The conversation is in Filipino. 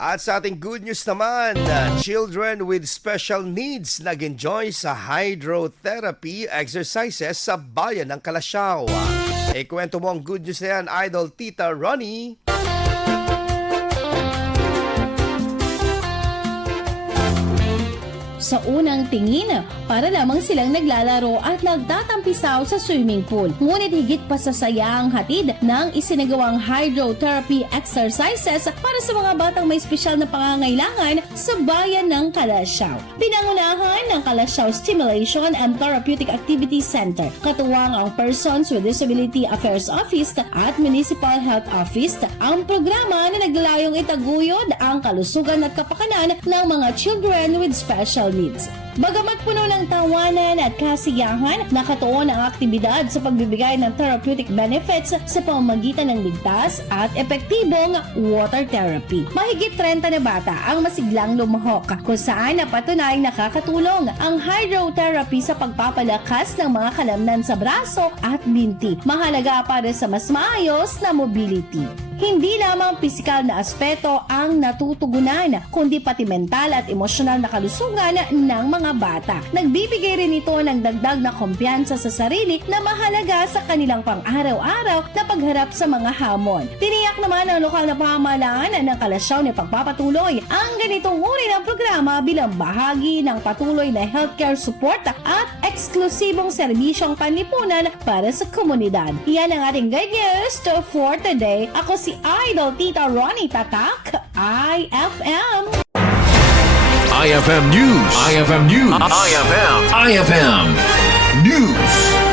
At sa ating good news naman, children with special needs nag-enjoy sa hydrotherapy exercises sa bayan ng Calasiao. Ikwento mo ang good news na yan, Idol Tita Ronnie. Sa unang tingin, para lamang silang naglalaro at nagtatampisaw sa swimming pool. Ngunit higit pa sa saya ang hatid ng isinagawang hydrotherapy exercises para sa mga batang may espesyal na pangangailangan sa bayan ng Calasiao. Pinangunahan ng Calasiao Stimulation and Therapeutic Activity Center, katuwang ang Persons with Disability Affairs Office at Municipal Health Office, ang programa na naglayong itaguyod ang kalusugan at kapakanan ng mga children with special needs. Bagamat puno ng tawanan at kasiyahan, nakatuon ang aktibidad sa pagbibigay ng therapeutic benefits sa pamamagitan ng ligtas at epektibong water therapy. Mahigit 30 na bata ang masiglang lumahok, kung saan napatunayang nakakatulong ang hydrotherapy sa pagpapalakas ng mga kalamnan sa braso at binti. Mahalaga para sa mas maayos na mobility. Hindi lamang pisikal na aspeto ang natutugunan, kundi pati mental at emosyonal na kalusugan ng mga bata. Nagbibigay rin ito ng dagdag na kumpiyansa sa sarili na mahalaga sa kanilang pang-araw-araw na pagharap sa mga hamon. Tiniyak naman ng lokal na pamahalaan ng Calasiao na pagpapatuloy ang ganitong uri ng programa bilang bahagi ng patuloy na healthcare support at eksklusibong serbisyong panlipunan para sa komunidad. Yan ang ating good news for today. Ako si Idol Tita Ronnie Tatak, IFM. IFM News. IFM News. IFM News.